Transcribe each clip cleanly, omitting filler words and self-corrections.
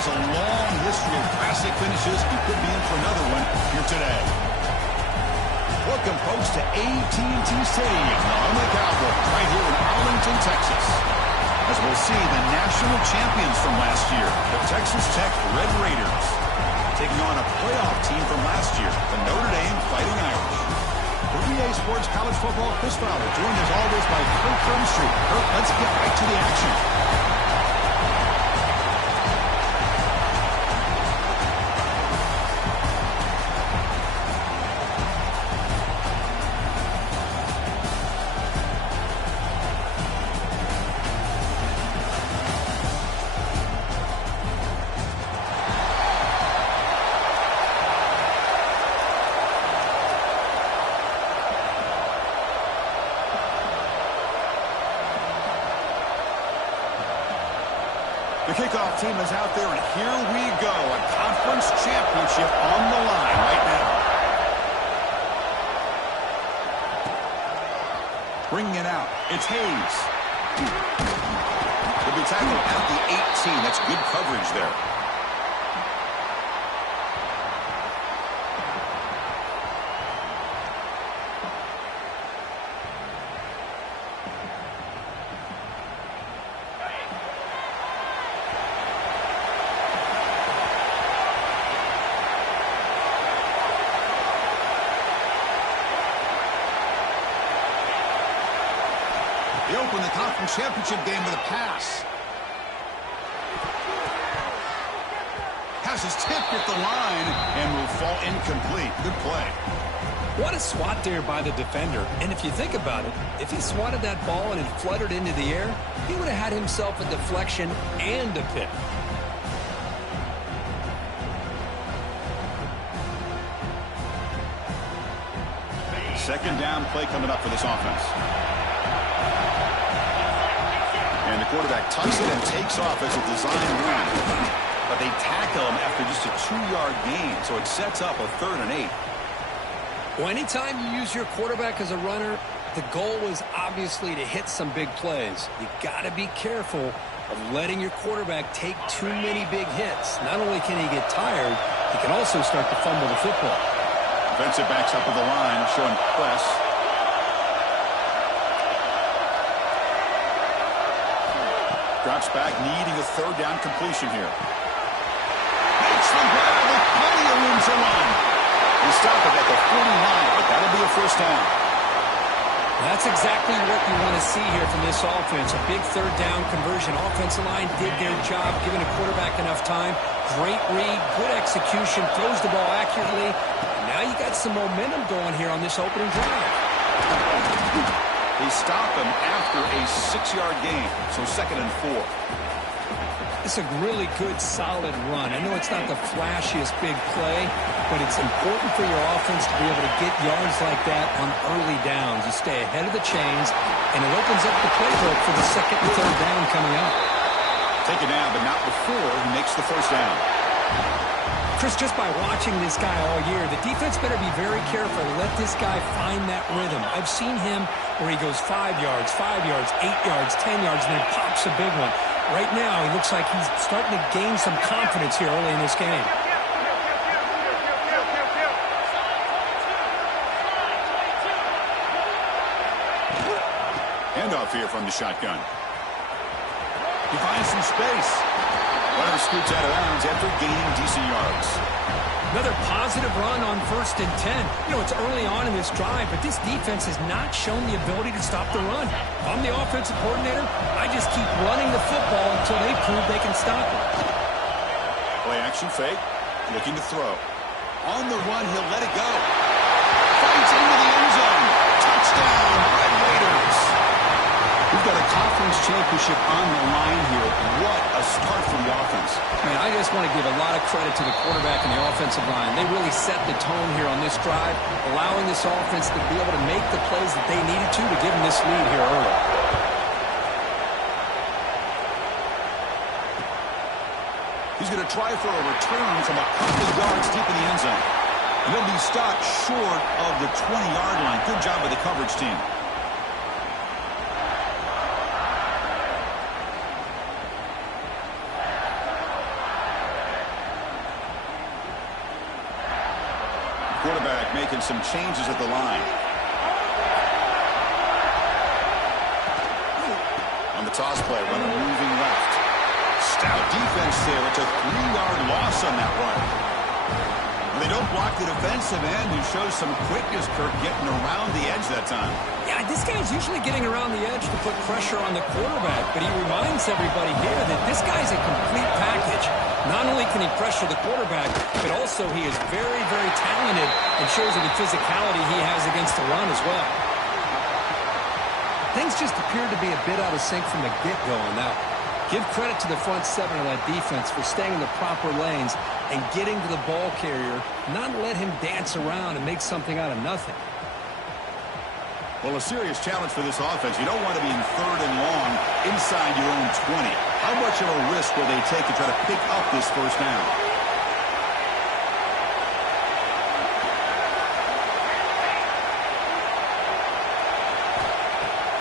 has a long history of classic finishes. He could be in for another one here today. Welcome, folks, to AT&T Stadium, the home of the Cowboys, right here in Arlington, Texas. As we'll see the national champions from last year, the Texas Tech Red Raiders, taking on a playoff team from last year, the Notre Dame Fighting Irish. For EA Sports College Football, Chris Fowler, joined as always by Kurt Street. Kurt, let's get right to the action. The kickoff team is out there, and here we go. A conference championship on the line right now. Bringing it out. It's Hayes. He'll be tackled at the 18. That's good coverage there. They open the conference championship game with a pass. Pass is tipped at the line and will fall incomplete. Good play. What a swat there by the defender. And if you think about it, if he swatted that ball and it fluttered into the air, he would have had himself a deflection and a pick. Second down play coming up for this offense. And the quarterback tucks it and takes off as a design run. But they tackle him after just a 2-yard gain, so it sets up a 3rd and 8. Well, anytime you use your quarterback as a runner, the goal is obviously to hit some big plays. You got to be careful of letting your quarterback take too many big hits. Not only can he get tired, he can also start to fumble the football. Defensive backs up with the line, showing press. Drops back, needing a 3rd down completion here. Makes the grab with plenty of room to run. They stop it at the 49, but that'll be a 1st down. That's exactly what you want to see here from this offense. A big 3rd down conversion. Offensive line did their job, giving a quarterback enough time. Great read, good execution, throws the ball accurately. And now you got some momentum going here on this opening drive. They stop him after a 6-yard gain, so 2nd and 4. It's a really good, solid run. I know it's not the flashiest big play, but it's important for your offense to be able to get yards like that on early downs. You stay ahead of the chains, and it opens up the playbook for the 2nd and 3rd down coming up. Take it down, but not before he makes the 1st down. Chris, just by watching this guy all year, the defense better be very careful to let this guy find that rhythm. I've seen him where he goes 5 yards, 8 yards, 10 yards, and then pops a big one. Right now, he looks like he's starting to gain some confidence here early in this game. Handoff here from the shotgun. He finds some space. Runner scoots out of bounds after gaining decent yards. Another positive run on 1st and 10. You know, it's early on in this drive, but this defense has not shown the ability to stop the run. If I'm the offensive coordinator, I just keep running the football until they prove they can stop it. Play action fake, looking to throw. On the run, he'll let it go. Fights into the end zone. Touchdown, Red Raiders. We've got a conference championship on the line here. What a start for the offense. Man, I just want to give a lot of credit to the quarterback and the offensive line. They really set the tone here on this drive, allowing this offense to be able to make the plays that they needed to give them this lead here early. He's going to try for a return from a couple of yards deep in the end zone. And he'll be stopped short of the 20-yard line. Good job by the coverage team. quarterback making some changes at the line. On the toss play, runner moving left. Stout defense there. It's a 3-yard loss on that run. They don't block the defensive end, who shows some quickness, Kirk, getting around the edge that time. Yeah, this guy's usually getting around the edge to put pressure on the quarterback, but he reminds everybody here that this guy's a complete package. Not only can he pressure the quarterback, but also he is very, very talented and shows the physicality he has against the run as well. Things just appeared to be a bit out of sync from the get-go on that one. Give credit to the front seven of that defense for staying in the proper lanes and getting to the ball carrier, not let him dance around and make something out of nothing. Well, a serious challenge for this offense. You don't want to be in 3rd and long inside your own 20. How much of a risk will they take to try to pick up this first down?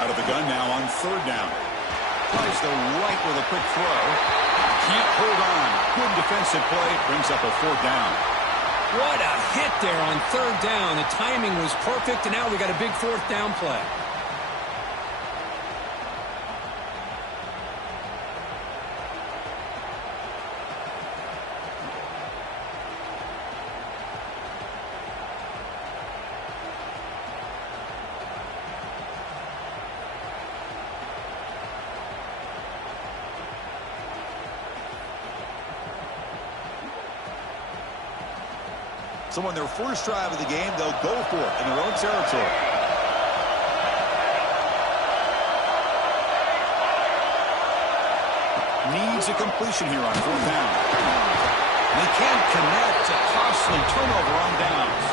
Out of the gun now on 3rd down. Tries the right with a quick throw. Can't hold on. Good defensive play. Brings up a 4th down. What a hit there on 3rd down. The timing was perfect, and now we got a big 4th down play. So on their first drive of the game, they'll go for it in their own territory. Needs a completion here on 4th down. They can't connect. A costly turnover on downs.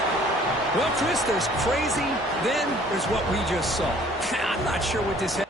Well, Chris, there's crazy, then there's what we just saw. I'm not sure what this had.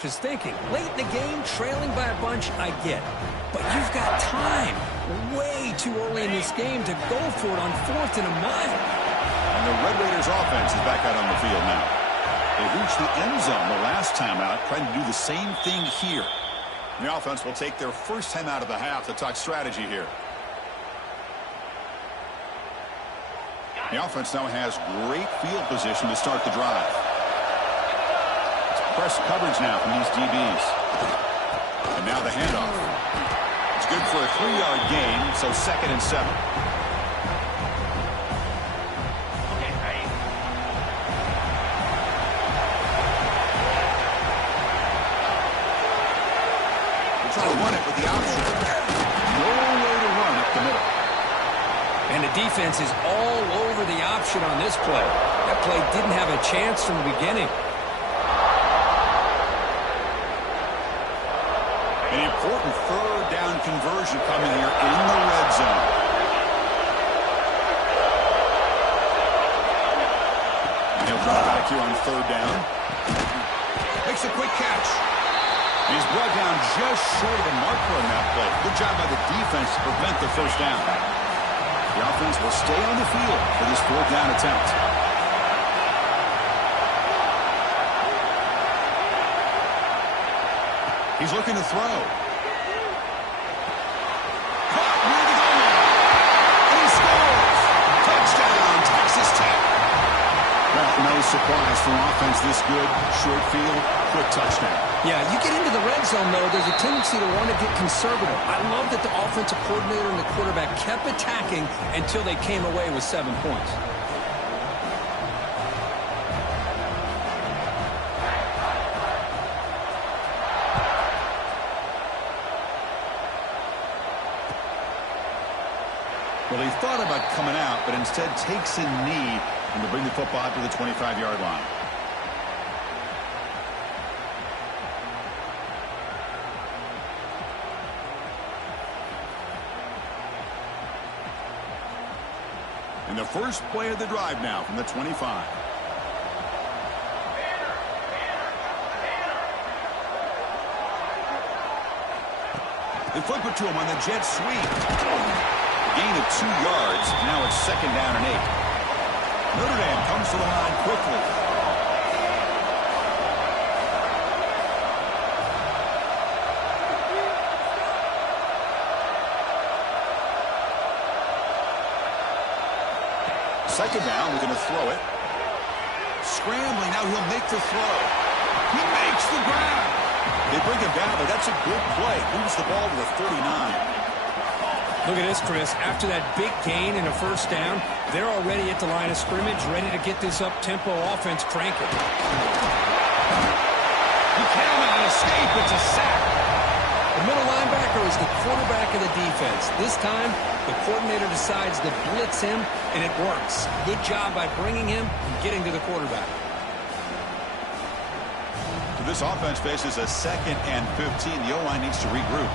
Just thinking, late in the game, trailing by a bunch, I get. But you've got time. Way too early in this game to go for it on 4th and a mile. And the Red Raiders offense is back out on the field now. They reached the end zone the last time out, trying to do the same thing here. The offense will take their first time out of the half to talk strategy here. The offense now has great field position to start the drive. Press coverage now from these DBs. And now the handoff. It's good for a 3-yard gain, so 2nd and 7. We'll try to run it with the option. No way to run up the middle. And the defense is all over the option on this play. That play didn't have a chance from the beginning. An important 3rd down conversion coming here in the red zone. And he'll drop back here on 3rd down. Makes a quick catch. He's brought down just short of the marker on that play. Good job by the defense to prevent the first down. The offense will stay on the field for this 4th down attempt. He's looking to throw. Caught near the goal line. And he scores. Touchdown, Texas Tech. Well, no surprise for an offense this good. Short field, quick touchdown. Yeah, you get into the red zone, though, there's a tendency to want to get conservative. I love that the offensive coordinator and the quarterback kept attacking until they came away with 7 points. Well, he thought about coming out, but instead takes a knee and to bring the football to the 25-yard line. And the first play of the drive now from the 25. They flip it to him on the jet sweep. Gain of 2 yards. Now it's 2nd down and 8. Notre Dame comes to the line quickly. Second down, we're going to throw it. Scrambling, now he'll make the throw. He makes the grab. They bring him down, but that's a good play. Moves the ball to the 39. Look at this, Chris. After that big gain and a first down, they're already at the line of scrimmage, ready to get this up-tempo offense cranking. He cannot escape. It's a sack. The middle linebacker is the quarterback of the defense. This time, the coordinator decides to blitz him, and it works. Good job by bringing him and getting to the quarterback. So this offense faces a 2nd and 15. The O-line needs to regroup.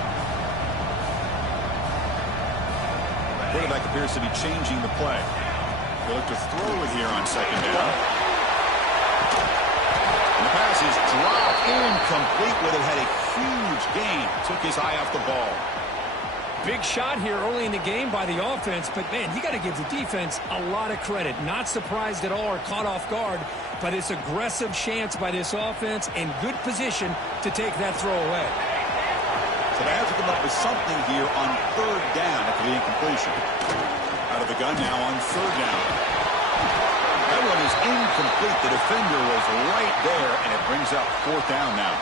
The quarterback appears to be changing the play. They'll look to throw it here on 2nd down. And the pass is dropped incomplete. Would have had a huge gain. Took his eye off the ball. Big shot here early in the game by the offense, but, man, you got to give the defense a lot of credit. Not surprised at all or caught off guard by this aggressive chance by this offense and good position to take that throw away. So they have to come up with something here on 3rd down after the incompletion. Out of the gun now on 3rd down. That one is incomplete. The defender was right there, and it brings up 4th down now.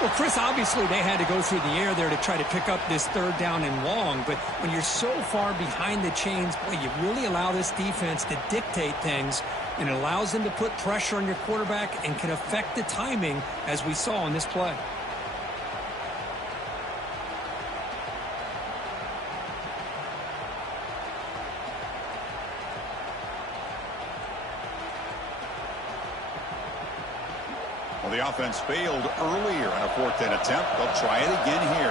Well, Chris, obviously they had to go through the air there to try to pick up this 3rd down and long, but when you're so far behind the chains, boy, you really allow this defense to dictate things, and it allows them to put pressure on your quarterback and can affect the timing, as we saw in this play. Well, the offense failed earlier in a 4th down attempt. They'll try it again here.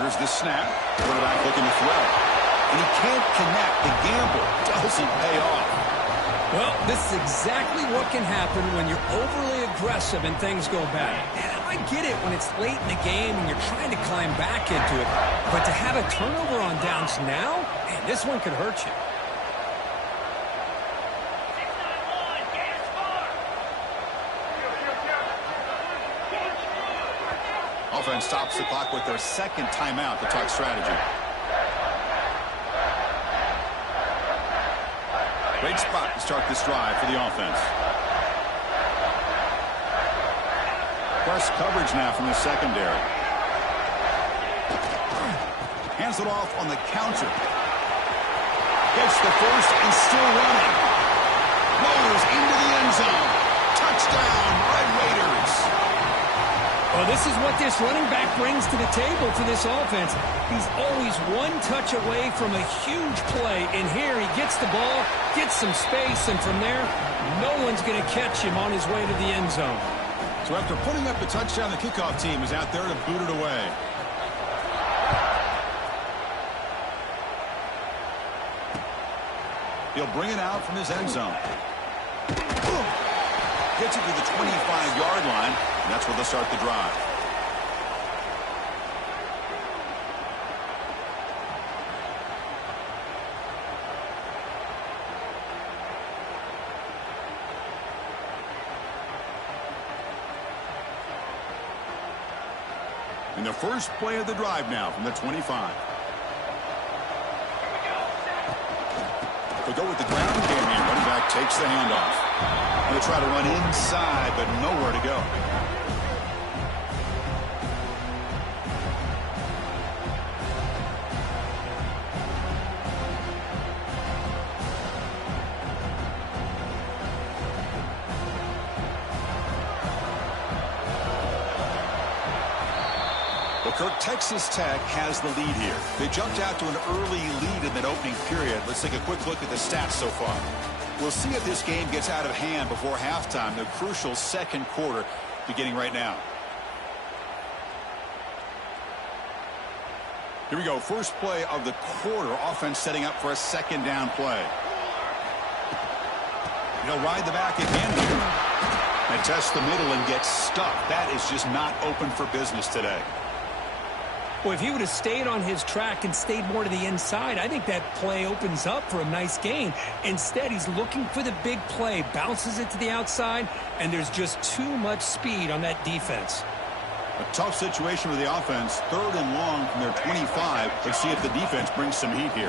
Here's the snap. Quarterback looking to throw. And he can't connect. The gamble doesn't pay off. Well, this is exactly what can happen when you're overly aggressive and things go bad. And I get it when it's late in the game and you're trying to climb back into it. But to have a turnover on downs now, man, this one could hurt you. Offense stops the clock with their 2nd timeout to talk strategy. Great spot to start this drive for the offense. Press coverage now from the secondary. Hands it off on the counter. Gets the first and still running. Rolls into the end zone. Touchdown, Red Raiders. Well, this is what this running back brings to the table for this offense. He's always one touch away from a huge play, and here he gets the ball, gets some space, and from there, no one's going to catch him on his way to the end zone. So after putting up the touchdown, the kickoff team is out there to boot it away. He'll bring it out from his end zone. Gets it to the 25-yard line, and that's where they'll start the drive. And the first play of the drive now from the 25. They'll go with the ground game here. Running back takes the handoff. They'll try to run inside, but nowhere to go. Well, Kirk, Texas Tech has the lead here. They jumped out to an early lead in that opening period. Let's take a quick look at the stats so far. We'll see if this game gets out of hand before halftime, the crucial 2nd quarter beginning right now. Here we go. First play of the quarter. Offense setting up for a second down play. He'll ride the back again here. And test the middle and get stuck. That is just not open for business today. Well, if he would have stayed on his track and stayed more to the inside, I think that play opens up for a nice gain. Instead, he's looking for the big play, bounces it to the outside, and there's just too much speed on that defense. A tough situation with the offense. 3rd and long from their 25. Let's see if the defense brings some heat here.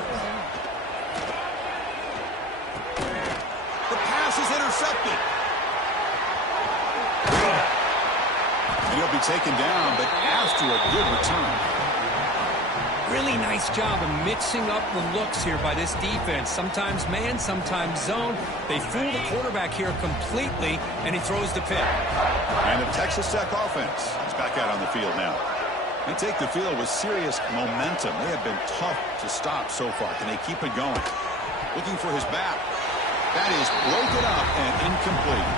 The pass is intercepted. And he'll be taken down, but after a good return. Really nice job of mixing up the looks here by this defense. Sometimes man, sometimes zone. They fool the quarterback here completely, and he throws the pick. And the Texas Tech offense is back out on the field now. They take the field with serious momentum. They have been tough to stop so far. Can they keep it going? Looking for his back. That is broken up and incomplete.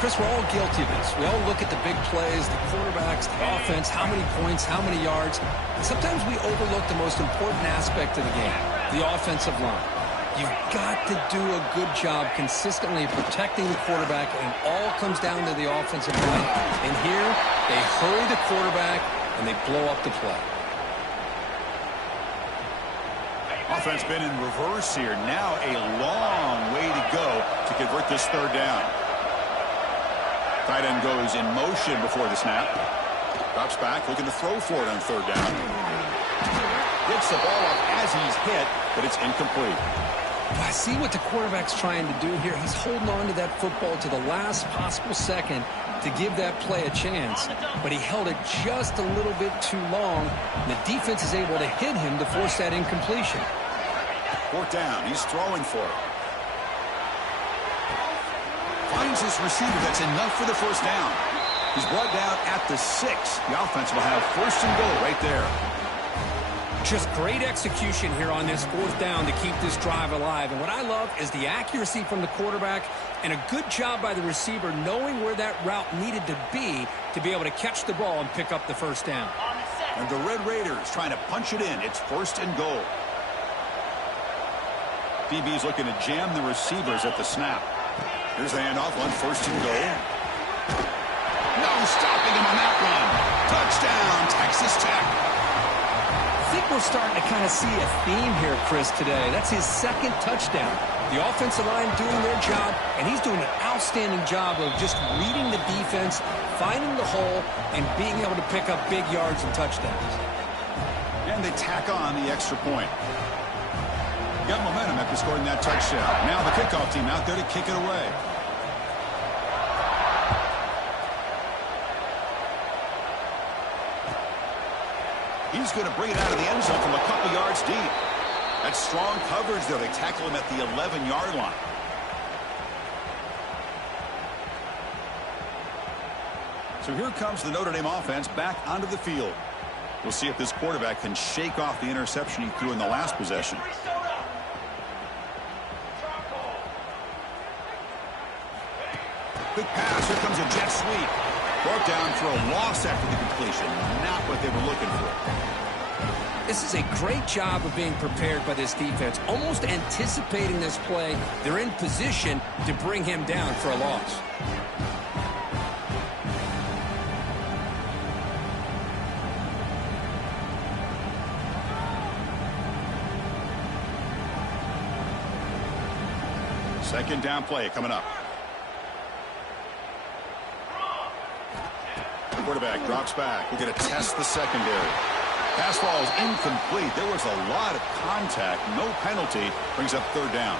Chris, we're all guilty of this. We all look at the big plays, the quarterbacks, the offense, how many points, how many yards. And sometimes we overlook the most important aspect of the game, the offensive line. You've got to do a good job consistently protecting the quarterback, and it all comes down to the offensive line. And here, they hurry the quarterback, and they blow up the play. Offense been in reverse here. Now a long way to go to convert this 3rd down. Tight end goes in motion before the snap. Drops back, looking to throw for it on 3rd down. Gets the ball up as he's hit, but it's incomplete. I see what the quarterback's trying to do here. He's holding on to that football to the last possible second to give that play a chance. But he held it just a little bit too long. And the defense is able to hit him to force that incompletion. 4th down. He's throwing for it. Finds his receiver. That's enough for the 1st down. He's brought down at the 6. The offense will have 1st and goal right there. Just great execution here on this 4th down to keep this drive alive. And what I love is the accuracy from the quarterback and a good job by the receiver knowing where that route needed to be able to catch the ball and pick up the 1st down. And the Red Raiders trying to punch it in. It's 1st and goal. DB's looking to jam the receivers at the snap. Here's the handoff on 1st and goal. No stopping him on that run. Touchdown, Texas Tech. I think we're starting to kind of see a theme here, Chris, today. That's his 2nd touchdown. The offensive line doing their job, and he's doing an outstanding job of just reading the defense, finding the hole, and being able to pick up big yards and touchdowns. And they tack on the extra point. Got momentum after scoring that touchdown. Now the kickoff team out there to kick it away. He's going to bring it out of the end zone from a couple yards deep. That's strong coverage there. They tackle him at the 11-yard line. So here comes the Notre Dame offense back onto the field. We'll see if this quarterback can shake off the interception he threw in the last possession. Quick pass. Here comes a jet sweep. Brought down for a loss after the completion. Not what they were looking for. This is a great job of being prepared by this defense. Almost anticipating this play. They're in position to bring him down for a loss. Second down play coming up. Quarterback drops back. We're going to test the secondary. Pass ball is incomplete. There was a lot of contact. No penalty. Brings up 3rd down.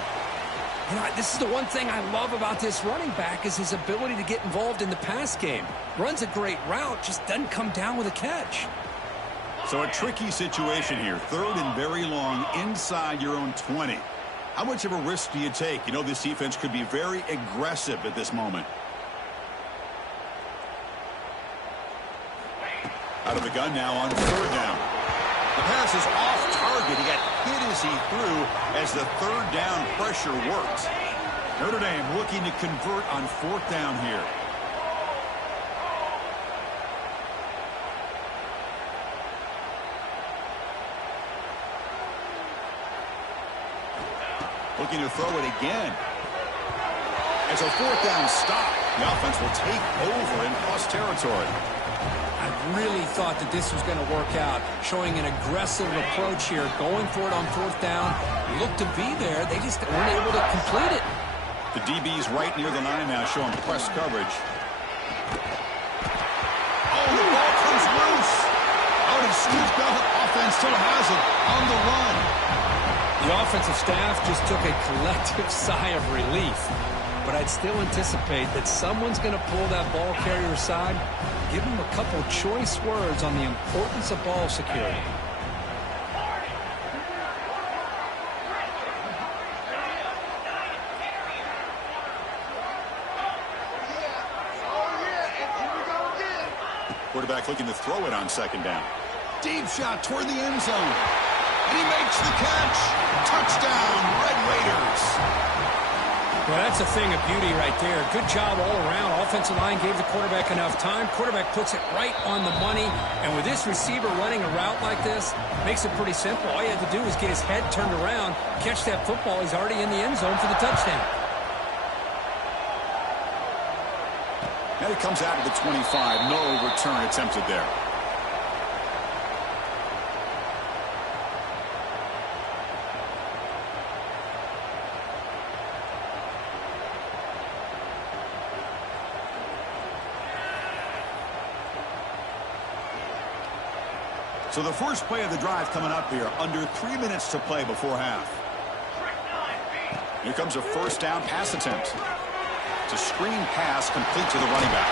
You know, this is the one thing I love about this running back is his ability to get involved in the pass game. Runs a great route, just doesn't come down with a catch. So a tricky situation here. 3rd and very long inside your own 20. How much of a risk do you take? You know, this defense could be very aggressive at this moment. Out of the gun now on 3rd down. The pass is off target. He got hit as he threw as the 3rd down pressure works. Notre Dame looking to convert on 4th down here. Looking to throw it again. It's a fourth down stop. The offense will take over in plus territory. I really thought that this was going to work out, showing an aggressive approach here, going for it on fourth down. Looked to be there. They just weren't able to complete it. The DB's right near the line now, showing press coverage. Oh, the ball comes loose. Out of scooped out. Offense still has it on the run. The offensive staff just took a collective sigh of relief. But I'd still anticipate that someone's going to pull that ball carrier aside, give him a couple choice words on the importance of ball security. Quarterback looking to throw it on second down. Deep shot toward the end zone. And he makes the catch. Touchdown, Red Raiders. Well, that's a thing of beauty right there. Good job all around. Offensive line gave the quarterback enough time. Quarterback puts it right on the money. And with this receiver running a route like this, makes it pretty simple. All you have to do is get his head turned around, catch that football. He's already in the end zone for the touchdown. And it comes out of the 25. No return attempted there. So the first play of the drive coming up here, under 3 minutes to play before half. Here comes a first down pass attempt. It's a screen pass complete to the running back.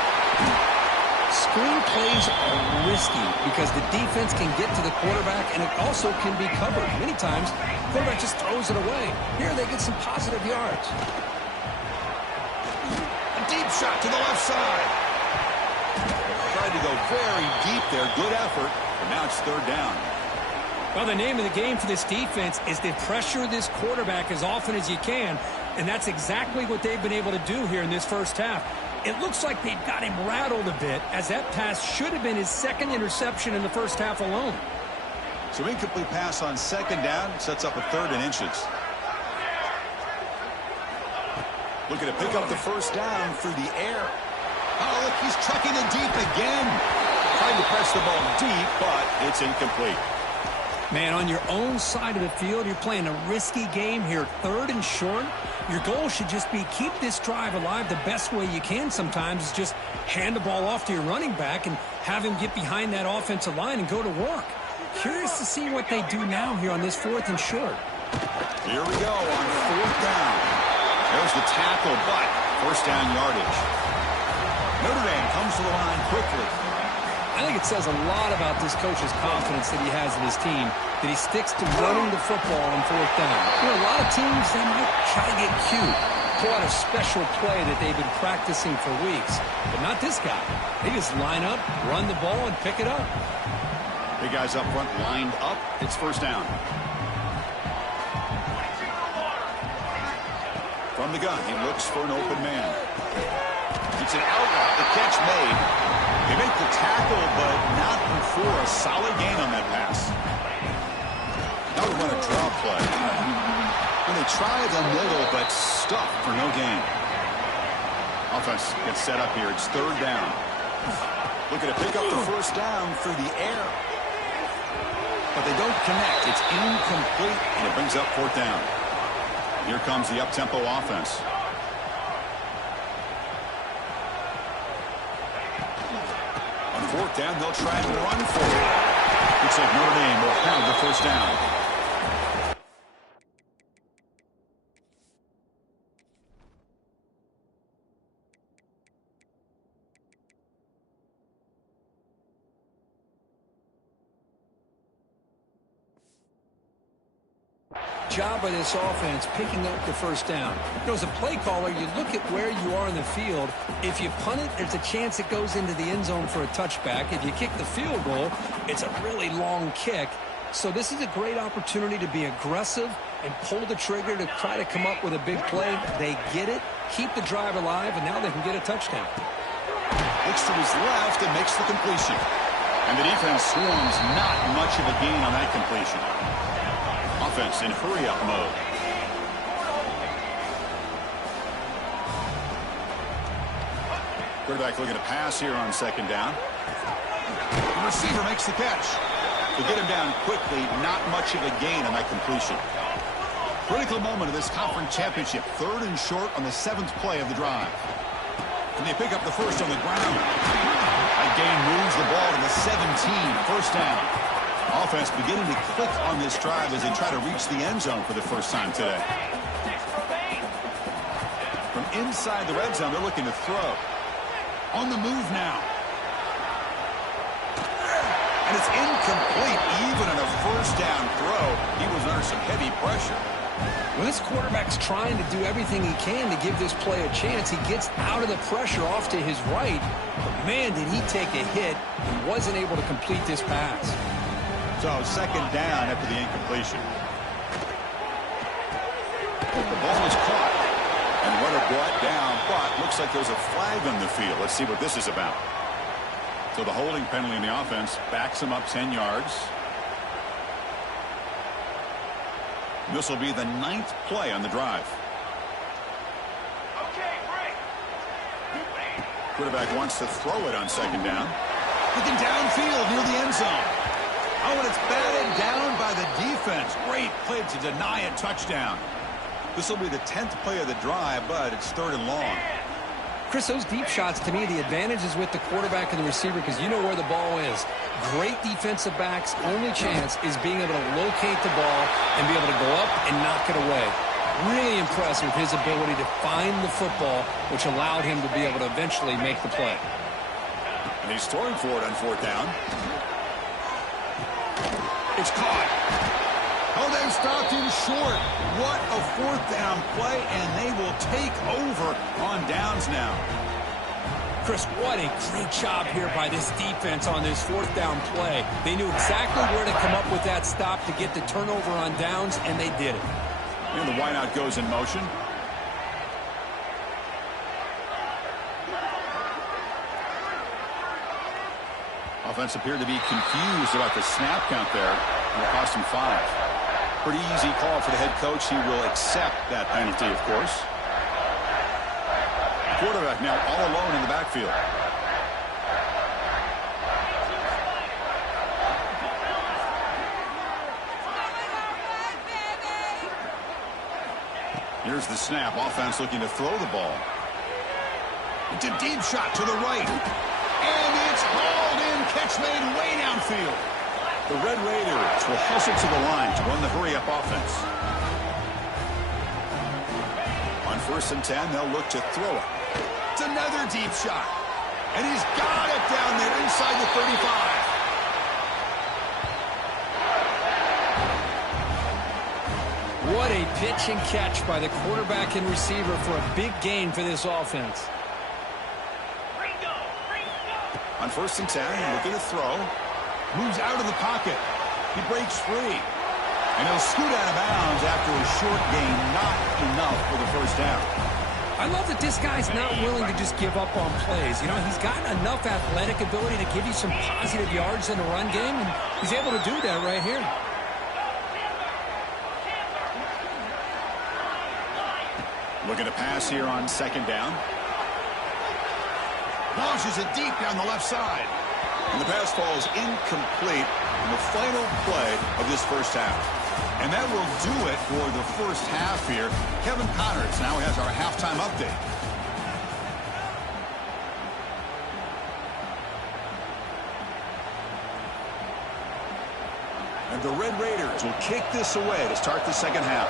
Screen plays are risky because the defense can get to the quarterback and it also can be covered. Many times, the quarterback just throws it away. Here they get some positive yards. A deep shot to the left side. Tried to go very deep there. Good effort. But now it's third down. Well, the name of the game for this defense is to pressure this quarterback as often as you can, and that's exactly what they've been able to do here in this first half. It looks like they've got him rattled a bit, as that pass should have been his second interception in the first half alone. So incomplete pass on second down sets up a third and inches. Looking to pick up the first down through the air. Oh, look, he's trucking it deep again. Trying to press the ball deep, but it's incomplete. Man, on your own side of the field, you're playing a risky game here, third and short. Your goal should just be keep this drive alive the best way you can sometimes is just hand the ball off to your running back and have him get behind that offensive line and go to work. Curious to see what they do now here on this fourth and short. Here we go on fourth down. There's the tackle, but first down yardage. Notre Dame comes to the line quickly. I think it says a lot about this coach's confidence that he has in his team, that he sticks to running the football on fourth down. You know, a lot of teams, they might try to get cute, pull out a special play that they've been practicing for weeks, but not this guy. They just line up, run the ball, and pick it up. Big guys up front lined up. It's first down. From the gun, he looks for an open man. It's an out route, the catch made. They make the tackle, but not before a solid gain on that pass. Now we run a draw play. When they try the middle, but stuck for no gain. Offense gets set up here. It's third down. Looking to pick up the first down through the air. But they don't connect. It's incomplete, and it brings up fourth down. Here comes the up-tempo offense. On fourth down, they'll try and run for it. Looks like Notre Dame will have the first down. Job by this offense picking up the first down. You know, as a play caller, you look at where you are in the field. If you punt it, there's a chance it goes into the end zone for a touchback. If you kick the field goal, it's a really long kick. So this is a great opportunity to be aggressive and pull the trigger to try to come up with a big play. They get it, keep the drive alive, and now they can get a touchdown. Looks to his left and makes the completion. And the defense swarms not much of a gain on that completion. Offense in hurry-up mode. Quarterback looking to pass here on second down. The receiver makes the catch. To get him down quickly, not much of a gain on that completion. Critical moment of this conference championship. 3rd and short on the 7th play of the drive. And they pick up the first on the ground. That gain moves the ball to the 17. First down. Offense beginning to click on this drive as they try to reach the end zone for the first time today. From inside the red zone, they're looking to throw. On the move now. And it's incomplete. Even on a first down throw, he was under some heavy pressure. Well, this quarterback's trying to do everything he can to give this play a chance. He gets out of the pressure off to his right. But, man, did he take a hit and wasn't able to complete this pass. So, second down after the incompletion. The ball is caught. And runner brought down, but looks like there's a flag on the field. Let's see what this is about. So the holding penalty in the offense backs him up 10 yards. This will be the 9th play on the drive. Quarterback wants to throw it on second down. Looking downfield near the end zone. Oh, and it's batted down by the defense. Great play to deny a touchdown. This will be the 10th play of the drive, but it's 3rd and long. Chris, those deep shots, to me, the advantage is with the quarterback and the receiver because you know where the ball is. Great defensive backs' only chance is being able to locate the ball and be able to go up and knock it away. Really impressed with his ability to find the football, which allowed him to be able to eventually make the play. And he's throwing for it on 4th down. It's caught. Oh, they've stopped him short. What a 4th down play, and they will take over on downs now. Chris, what a great job here by this defense on this 4th down play. They knew exactly where to come up with that stop to get the turnover on downs, and they did it. And the wideout goes in motion. Offense appeared to be confused about the snap count there. It will cost him 5. Pretty easy call for the head coach. He will accept that penalty, of course. Quarterback now all alone in the backfield. Here's the snap. Offense looking to throw the ball. It's a deep shot to the right. And it's hauled in. Catch made way downfield. The Red Raiders will hustle to the line to run the hurry-up offense. On 1st and 10, they'll look to throw it. It's another deep shot. And he's got it down there inside the 35. What a pitch and catch by the quarterback and receiver for a big gain for this offense. On 1st and 10, looking to throw. Moves out of the pocket. He breaks free. And he'll scoot out of bounds after a short gain. Not enough for the first down. I love that this guy's not willing to just give up on plays. You know, he's got enough athletic ability to give you some positive yards in the run game, and he's able to do that right here. Looking to pass here on second down. Launches it deep down the left side. And the pass falls incomplete in the final play of this first half. And that will do it for the first half here. Kevin Connors now has our halftime update. And the Red Raiders will kick this away to start the second half.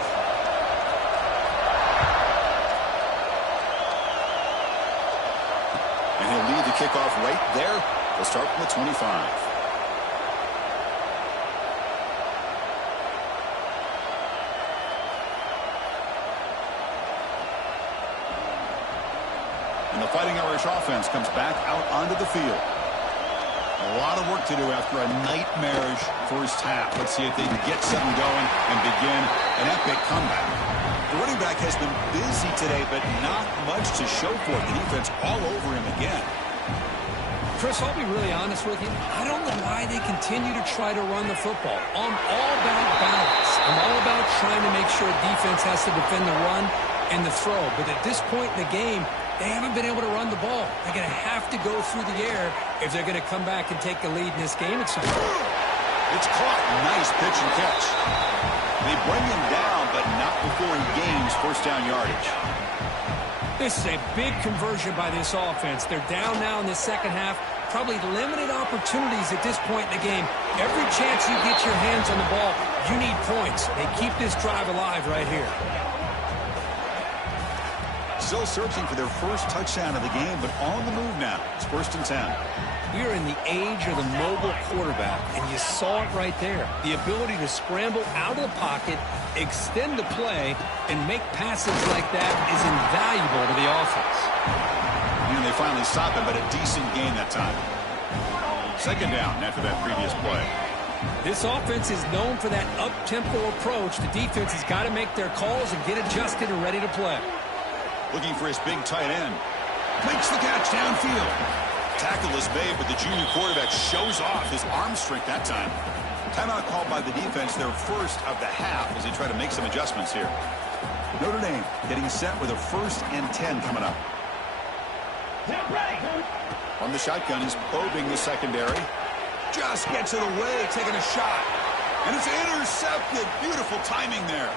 And he'll lead the kickoff right there. They'll start from the 25. And the Fighting Irish offense comes back out onto the field. A lot of work to do after a nightmarish first half. Let's see if they can get something going and begin an epic comeback. The running back has been busy today, but not much to show for it. The defense all over him again. Chris, I'll be really honest with you. I don't know why they continue to try to run the football. I'm all about balance. I'm all about trying to make sure defense has to defend the run and the throw. But at this point in the game, They haven't been able to run the ball. They're going to have to go through the air if they're going to come back and take the lead in this game at some point. It's caught. Nice pitch and catch. They bring him down, but not before he gains first down yardage. This is a big conversion by this offense. They're down now in the second half. Probably limited opportunities at this point in the game. Every chance you get your hands on the ball, you need points. They keep this drive alive right here. Still searching for their first touchdown of the game, but on the move now. It's 1st and 10. We are in the age of the mobile quarterback, and you saw it right there. The ability to scramble out of the pocket, extend the play, and make passes like that is invaluable to the offense. And they finally stop him, but a decent gain that time. 2nd down after that previous play. This offense is known for that up-tempo approach. The defense has got to make their calls and get adjusted and ready to play. Looking for his big tight end. Makes the catch downfield. Tackle is made, but the junior quarterback shows off his arm strength that time. Timeout called by the defense, their first of the half, as they try to make some adjustments here. Notre Dame getting set with a 1st and 10 coming up. On the shotgun, he's probing the secondary. Just gets it away, taking a shot. And it's intercepted. Beautiful timing there.